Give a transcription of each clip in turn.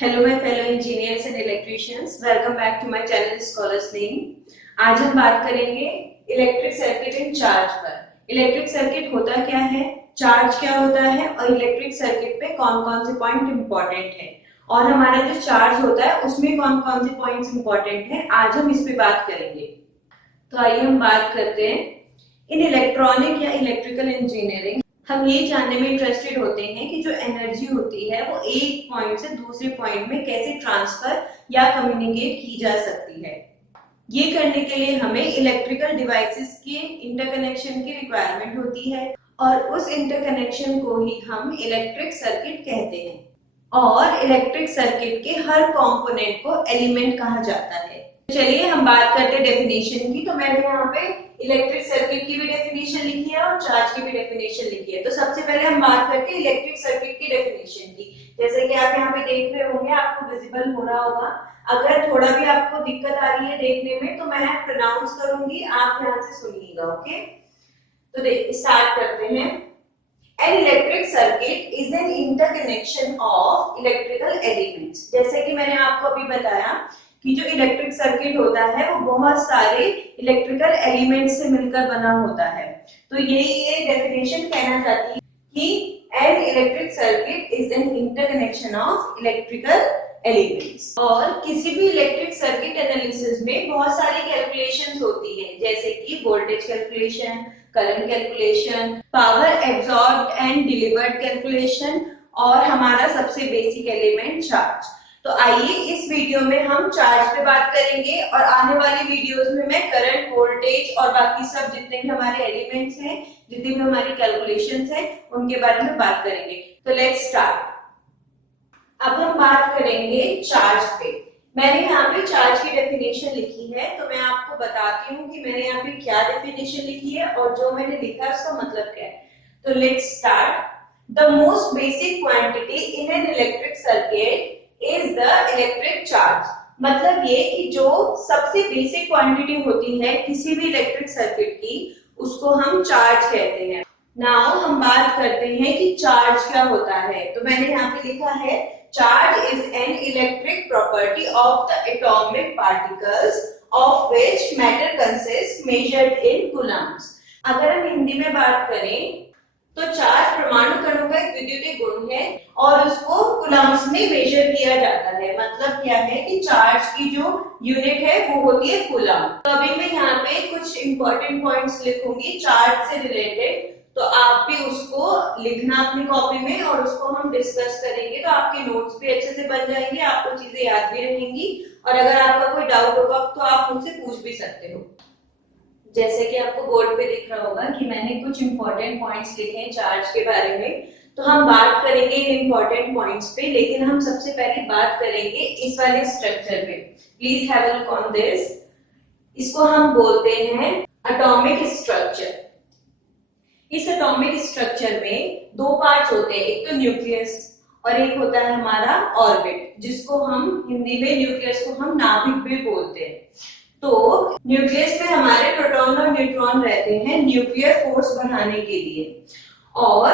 Hello my fellow engineers and electricians, welcome back to my channel Scholars Name। आज हम बात करेंगे electric circuit in charge पर। Electric circuit होता क्या है, चार्ज क्या होता है और इलेक्ट्रिक सर्किट पे कौन कौन से पॉइंट इंपॉर्टेंट है और हमारा जो चार्ज होता है उसमें कौन कौन से पॉइंट्स इंपॉर्टेंट है, आज हम इस पे बात करेंगे। तो आइए हम बात करते हैं। इन इलेक्ट्रॉनिक या इलेक्ट्रिकल इंजीनियरिंग हम ये जानने में इंटरेस्टेड होते हैं कि जो एनर्जी होती है वो एक पॉइंट से दूसरे पॉइंट में कैसे ट्रांसफर या कम्युनिकेट की जा सकती है। ये करने के लिए हमें इलेक्ट्रिकल डिवाइसेस के इंटरकनेक्शन की रिक्वायरमेंट होती है और उस इंटरकनेक्शन को ही हम इलेक्ट्रिक सर्किट कहते हैं और इलेक्ट्रिक सर्किट के हर कंपोनेंट को एलिमेंट कहा जाता है। चलिए हम बात करते हैं डेफिनेशन की। तो मैंने यहाँ पे इलेक्ट्रिक सर्किट की भी डेफिनेशन लिखी है और चार्ज की भी डेफिनेशन लिखी है। तो सबसे पहले हम बात करते हैं इलेक्ट्रिक सर्किट की डेफिनेशन की। जैसे कि आप यहाँ पे देख रहे होंगे, आपको विजिबल हो रहा होगा। अगर थोड़ा भी आपको दिक्कत आ रही है देखने में तो मैं प्रोनाउंस करूंगी, आप ध्यान से सुनिएगा। ओके, तो स्टार्ट करते हैं। An electric circuit is an interconnection of electrical elements। जैसे कि मैंने आपको अभी बताया कि जो इलेक्ट्रिक सर्किट होता है वो बहुत सारे इलेक्ट्रिकल एलिमेंट से मिलकर बना होता है। तो यही ये डेफिनेशन कहना चाहती है कि an electric circuit is an interconnection of electrical elements। और किसी भी इलेक्ट्रिक सर्किट एनालिसिस में बहुत सारी कैलकुलेशंस होती है, जैसे कि voltage calculation, current calculation, power absorbed and delivered calculation और हमारा सबसे बेसिक एलिमेंट चार्ज। तो आइए इस वीडियो में हम चार्ज पे बात करेंगे और आने वाली वीडियोस में मैं करंट, वोल्टेज और बाकी सब जितने भी हमारे एलिमेंट्स हैं, जितनी भी हमारी कैलकुलेशंस हैं, उनके बारे में बात करेंगे। तो लेट्स स्टार्ट। अब हम बात करेंगे चार्ज पे। मैंने यहाँ पे चार्ज की डेफिनेशन लिखी है, तो मैं आपको बताती हूँ कि मैंने यहाँ पे क्या डेफिनेशन लिखी है और जो मैंने लिखा है उसका मतलब क्या है। तो let's start. The most basic quantity in an electric circuit is the electric charge. मतलब ये कि जो सबसे बेसिक क्वांटिटी होती है किसी भी इलेक्ट्रिक सर्किट की, उसको हम चार्ज कहते हैं। नाउ हम बात करते हैं कि चार्ज क्या होता है। तो मैंने यहाँ पे लिखा है, charge is an electric property of the atomic particles of which matter consists measured in coulombs। अगर हम हिंदी में बात करें तो चार्ज परमाणु कणों का एक विद्युतीय गुण है और उसको कूलम्स में मेजर किया जाता है। मतलब क्या है कि चार्ज की जो यूनिट है वो होती है कूलम। तो अभी मैं यहाँ पे कुछ इंपॉर्टेंट पॉइंट्स लिखूंगी चार्ज से रिलेटेड, तो आप भी उसको लिखना अपनी कॉपी में और उसको हम डिस्कस करेंगे। तो आपके नोट्स भी अच्छे से बन जाएंगे, आपको चीजें याद भी रहेंगी और अगर आपका कोई डाउट होगा तो आप मुझसे पूछ भी सकते हो। जैसे कि आपको बोर्ड पे दिख रहा होगा कि मैंने कुछ इंपॉर्टेंट पॉइंट्स लिखे हैं चार्ज के बारे में। तो हम बात करेंगे इन इंपॉर्टेंट पॉइंट्स पे, लेकिन हम सबसे पहले बात करेंगे इस वाले स्ट्रक्चर पे। Please have a look on this. इसको हम बोलते हैं एटॉमिक स्ट्रक्चर। इस एटॉमिक स्ट्रक्चर में दो पार्ट्स होते हैं, एक तो न्यूक्लियस और एक होता है हमारा ऑर्बिट, जिसको हम हिंदी में न्यूक्लियस को हम नाभिक भी बोलते हैं। तो न्यूक्लियस में हमारे प्रोटॉन और न्यूट्रॉन रहते हैं न्यूक्लियर फोर्स बढ़ाने के लिए, और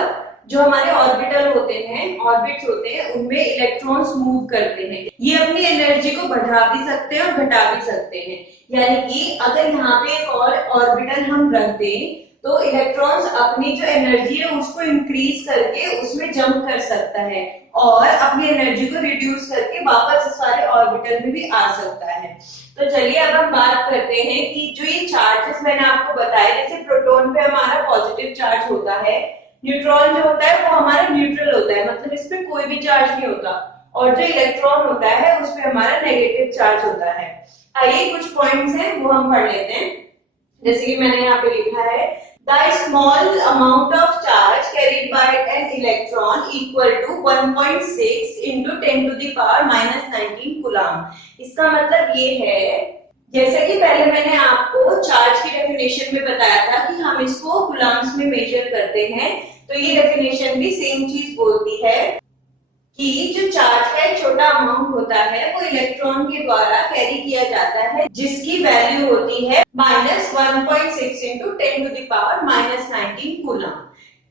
जो हमारे ऑर्बिटल होते हैं, ऑर्बिट्स होते हैं, उनमें इलेक्ट्रॉन्स मूव करते हैं। ये अपनी एनर्जी को बढ़ा भी सकते हैं और घटा भी सकते हैं। यानी कि अगर यहाँ पे एक और ऑर्बिटल हम रख दें तो इलेक्ट्रॉन्स अपनी जो एनर्जी है उसको इंक्रीज करके उसमें जंप कर सकता है और अपनी एनर्जी को रिड्यूस करके वापस इस वाले ऑर्बिटल में भी आ सकता है। तो चलिए अब हम बात करते हैं कि जो ये चार्जेस मैंने आपको बताया, जैसे प्रोटॉन पे हमारा पॉजिटिव चार्ज होता है, न्यूट्रॉन जो होता है वो हमारा न्यूट्रल होता है, मतलब इस पे कोई भी चार्ज नहीं होता, और जो इलेक्ट्रॉन होता है उस पे हमारा नेगेटिव चार्ज होता है। आइए कुछ पॉइंट्स हैं वो हम पढ़ लेते हैं। जैसे कि मैंने यहाँ पे लिखा है, the small amount of charge carried by an electron equal to 1.6 into 10 to the power minus 19 coulomb। इसका मतलब ये है, जैसे कि पहले मैंने आपको चार्ज की डेफिनेशन में बताया था कि हम इसको कूलम्स में मेजर करते हैं, तो ये डेफिनेशन भी सेम चीज बोलती है कि जो चार्ज का एक छोटा अमाउंट होता है वो इलेक्ट्रॉन के द्वारा कैरी किया जाता है, जिसकी वैल्यू होती है -1.6 into 10 to the power -19 coulomb.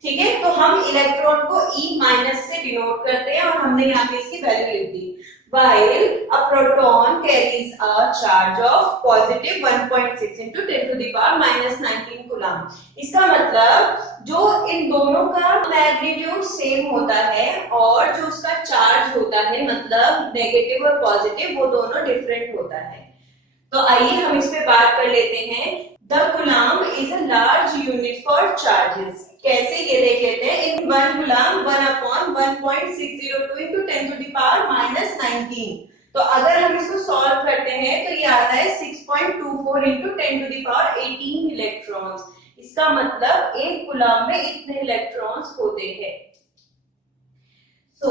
ठीक है, तो हम इलेक्ट्रॉन को E माइनस से डिनोट करते हैं और हमने यहाँ पे इसकी वैल्यू लिख दी। while a proton carries a charge of positive 1.6 into 10 to the power minus 19 coulomb. इसका मतलब जो इन दोनों का मैग्नीट्यूड सेम होता है और जो उसका चार्ज होता है मतलब नेगेटिव और पॉजिटिव वो दोनों डिफरेंट होता है। तो आइए हम इस पे बात कर लेते हैं। The coulomb is a large unit for charges. कैसे ये देख लेते हैं। इन 1 coulomb 1/1.602 into 10 to the power minus 19। तो अगर हम इसको सॉल्व करते हैं तो ये आता है 6.24 into 10 to the power 18 electrons. इसका मतलब एक कूलम में इतने इलेक्ट्रॉन्स होते हैं। So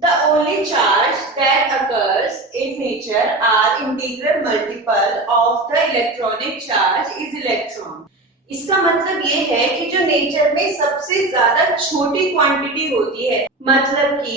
the only charge that occurs in nature are integral multiple of the electronic charge is electron। इसका मतलब ये है कि जो नेचर में सबसे ज्यादा छोटी क्वांटिटी होती है मतलब कि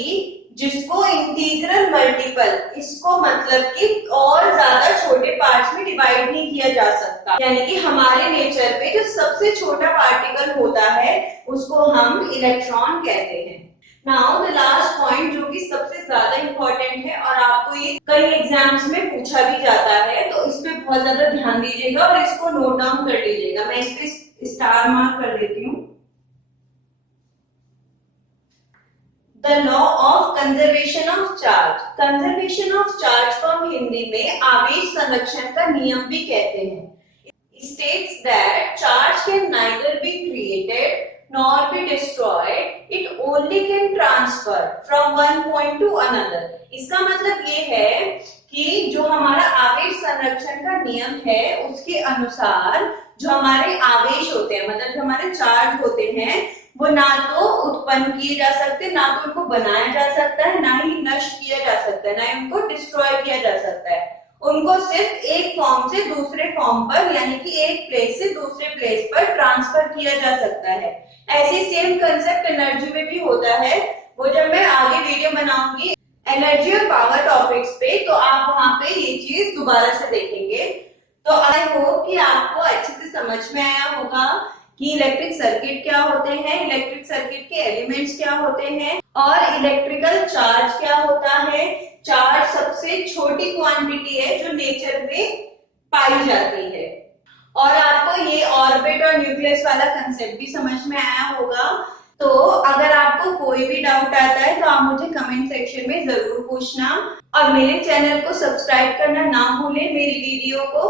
जिसको इंटीग्रल मल्टीपल इसको मतलब कि और ज्यादा छोटे पार्ट्स में डिवाइड नहीं किया जा सकता, यानी कि हमारे नेचर में जो सबसे छोटा पार्टिकल होता है उसको हम इलेक्ट्रॉन कहते हैं। नाउ द लास्ट पॉइंट जो कि सबसे ज्यादा इंपॉर्टेंट है और आपको ये कई एग्जाम्स में पूछा भी जाता है, तो इस पे बहुत ज्यादा ध्यान दीजिएगा और इसको नोट डाउन कर लीजिएगा। मैं इस पे स्टार मार्क कर देती हूँ। The law of conservation of charge. Conservation of charge को हम हिंदी में आवेश संरक्षण का नियम भी कहते हैं। States that charge can neither be created nor be destroyed, it only can transfer from one point to another। इसका मतलब ये है कि जो हमारा आवेश संरक्षण का नियम है उसके अनुसार जो हमारे आवेश होते हैं मतलब जो हमारे चार्ज होते हैं वो ना तो उत्पन्न किए जा सकते, ना तो उनको बनाया जा सकता है, ना ही नष्ट किया जा सकता है, ना ही उनको डिस्ट्रॉय किया जा सकता है। उनको सिर्फ एक फॉर्म से दूसरे फॉर्म पर यानी कि एक प्लेस से दूसरे प्लेस पर ट्रांसफर किया जा सकता है। ऐसे सेम कंसेप्ट एनर्जी में भी होता है। वो जब मैं आगे वीडियो बनाऊंगी एनर्जी और पावर टॉपिक्स पे तो आप वहां पे ये चीज दोबारा से देखेंगे। तो आई होप कि आपको अच्छे से समझ में आया होगा कि इलेक्ट्रिक सर्किट क्या होते हैं, इलेक्ट्रिक सर्किट के एलिमेंट्स क्या होते हैं और इलेक्ट्रिकल चार्ज क्या होता है। चार्ज सबसे छोटी क्वांटिटी है जो नेचर में पाई जाती है। और आपको ये ऑर्बिट और न्यूक्लियस वाला कंसेप्ट भी समझ में आया होगा। तो अगर आपको कोई भी डाउट आता है तो आप मुझे कमेंट सेक्शन में जरूर पूछना और मेरे चैनल को सब्सक्राइब करना ना भूलें। मेरी वीडियो को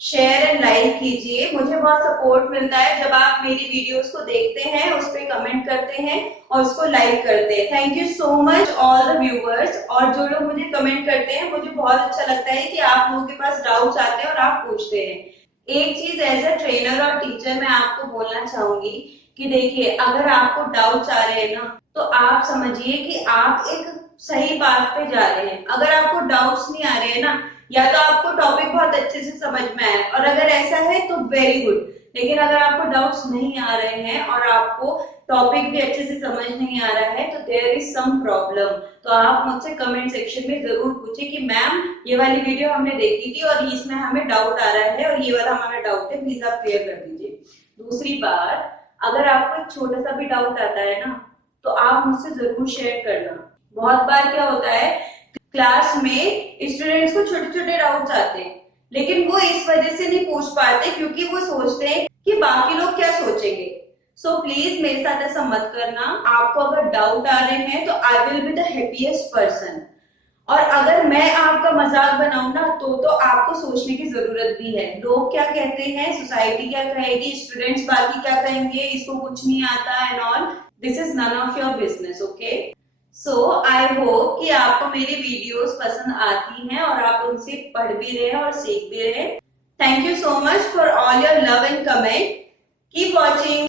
शेयर एंड लाइक कीजिए। मुझे बहुत सपोर्ट मिलता है जब आप मेरी वीडियोस को देखते हैं, उस पर कमेंट करते हैं और उसको लाइक करते हैं। Thank you so much all the viewers. और जो लोग मुझे कमेंट करते हैं मुझे बहुत अच्छा लगता है कि आप लोगों के पास डाउट्स आते हैं और आप पूछते हैं। एक चीज एज अ ट्रेनर और टीचर मैं आपको बोलना चाहूंगी कि देखिए अगर आपको डाउट्स आ रहे हैं ना तो आप समझिए कि आप एक सही बात पे जा रहे हैं। अगर आपको डाउट्स नहीं आ रहे हैं ना या तो आपको टॉपिक बहुत अच्छे से समझ में आया और अगर ऐसा है तो वेरी गुड। लेकिन अगर आपको डाउट्स नहीं आ रहे हैं और आपको टॉपिक भी अच्छे से समझ नहीं आ रहा है तो देयर इज सम प्रॉब्लम। तो आप मुझसे कमेंट सेक्शन में जरूर पूछे कि मैम ये वाली वीडियो हमने देखी थी और इसमें हमें डाउट आ रहा है और ये वाला हमारा डाउट है, प्लीज आप क्लियर कर दीजिए। दूसरी बात, अगर आपको छोटा सा भी डाउट आता है ना तो आप मुझसे जरूर शेयर करना। बहुत बार क्या होता है क्लास में स्टूडेंट्स को छोटे छोटे डाउट्स आते हैं लेकिन वो इस वजह से नहीं पूछ पाते क्योंकि वो सोचते हैं कि बाकी लोग क्या सोचेंगे। सो प्लीज मेरे साथ ऐसा मत करना। आपको अगर डाउट आ रहे हैं तो I will be the happiest person. और अगर मैं आपका मजाक बनाऊं ना तो आपको सोचने की जरूरत भी है। लोग क्या कहते हैं, सोसाइटी क्या कहेगी, स्टूडेंट्स बाकी क्या कहेंगे, इसको कुछ नहीं आता and all. This is none of your business, okay. So I hope कि आपको मेरी वीडियोस पसंद आती हैं और आप उनसे पढ़ भी रहे हैं और सीख भी रहे हैं। Thank you so much for all your love and comment. Keep watching.